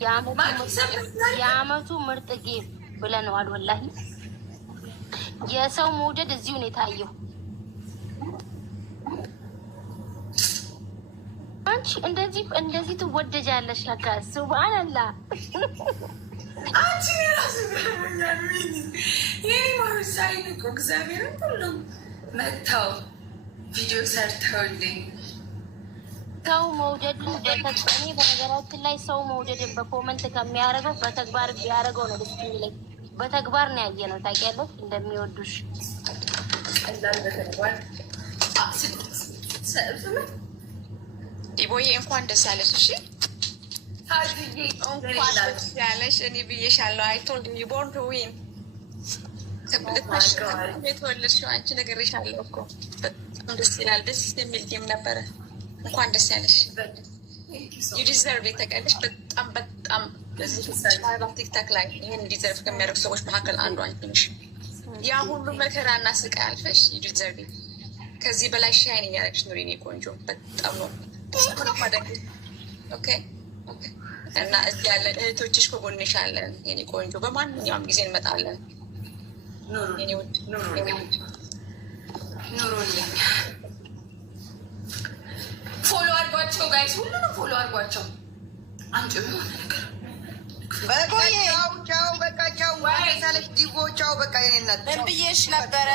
የአመቱ ምርጥ ጌም ብለነዋል። ወላሂ የሰው መውደድ እዚሁ ነው የታየው። አንቺ እንደዚህ ትወደጃለሽ። ያካ ሱብሃንአላህ አንቺ ራሱ እግዚአብሔርን ሁሉም መጥተው ቪዲዮ ሰርተውልኝ ሰው መውደድን በተግባር በነገራችን ላይ ሰው መውደድን በኮመንት ከሚያደርገው በተግባር ቢያደርገው ነው ደስ የሚለኝ። በተግባር ነው ያየነው። ታውቂያለሽ እንደሚወዱሽ ቀላል በተግባር ዲቦዬ እንኳን ደስ አለሽ። እሺ እንኳን ደስ ያለሽ። እኔ ብዬሻለሁ። አይ ቶልድ ዩ ቦርን ቱ ዊን የተወለድሽው አንቺ ነግሬሻለሁ እኮ። በጣም ደስ ይላል። ደስ የሚል ጌም ነበረ። እንኳን ደስ ያለሽ። ዩ ዲዘርቭ የተቀለሽ በጣም ቲክታክ ላይ ይህን ዲዘርቭ ከሚያደርጉ ሰዎች መካከል አንዱ አንቺ ነሽ። ያ ሁሉ መከራ እና ስቃይ አልፈሽ ዩ ዲዘርቭ። ከዚህ በላይ ሻይን እያደረግሽ ኑሪ የኔ ቆንጆ። በጣም ነው ማደግ። ኦኬ እና እዚህ ያለን እህቶችሽ ከጎንሽ አለን የኔ ቆንጆ። በማንኛውም ጊዜ እንመጣለን። ኑሮልኝ ፎሎ አድርጓቸው ጋይስ፣ ሁሉንም ፎሎ አድርጓቸው። አንቺ የሆነ ነገር ቻው በቃ ቻው ሳለች ዲቦ ቻው በቃ የኔ እናት ምን ብዬሽ ነበረ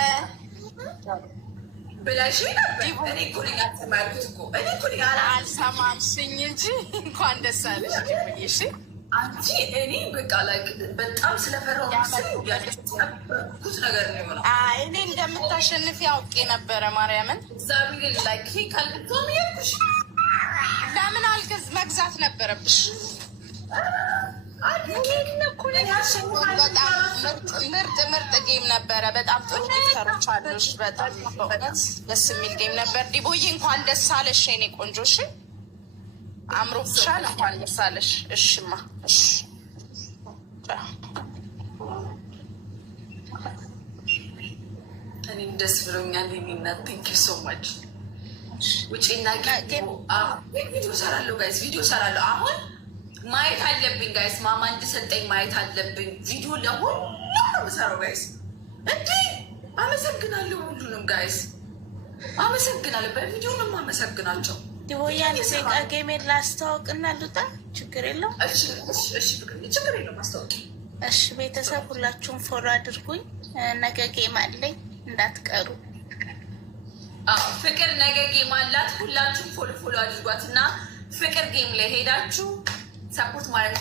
ብላሽ ነበር። እኔ እኮ ነኝ አልሰማሁት እኮ እኔ እኮ ነኝ አልሰማሽኝ እንጂ እንኳን ደስ አለሽ ብዬሽ አንቺ እኔ በቃ ላይ በጣም ስለፈራው ያለኩት ነገር ነው የሆነው። እኔ እንደምታሸንፍ ያውቄ ነበረ። ማርያምን ዛሬ ላይ ካልኩት ያልኩሽ ለምን አልገዝ መግዛት ነበረብሽ። በጣም ምርጥ ጌም ነበረ። በጣም ጥሩ ጊፍተሮች አሉሽ። በጣም በእውነት ደስ የሚል ጌም ነበር። ዲቦዬ እንኳን ደስ አለሽ የኔ ቆንጆ። እሺ አምሮብሻል። እንኳን ደስ አለሽ። እሽማ እሺ እኔም ደስ ብሎኛል። እናት ቴንክ ዩ ሶ ማች። ውጪና ቪዲዮ ሰራለሁ ጋይስ፣ ቪዲዮ ሰራለሁ። አሁን ማየት አለብኝ ጋይስ። ማማ እንድሰጠኝ ማየት አለብኝ። ቪዲዮ ለሁሉም ሰራው ጋይስ። እንዴ አመሰግናለሁ ሁሉንም ጋይስ፣ አመሰግናለሁ። በቪዲዮ ነው አመሰግናቸው። ዲቦያን ሴቃ ጌሜን ላስተዋውቅና ልውጣ። ችግር የለውም። ችግር የለውም። ማስታወቂ እሺ። ቤተሰብ ሁላችሁም ፎሎ አድርጉኝ። ነገ ጌም አለኝ እንዳትቀሩ። ፍቅር ነገ ጌም አላት። ሁላችሁም ፎሎ አድርጓት እና ፍቅር ጌም ላይ ሄዳችሁ ሰፖርት ማድረግ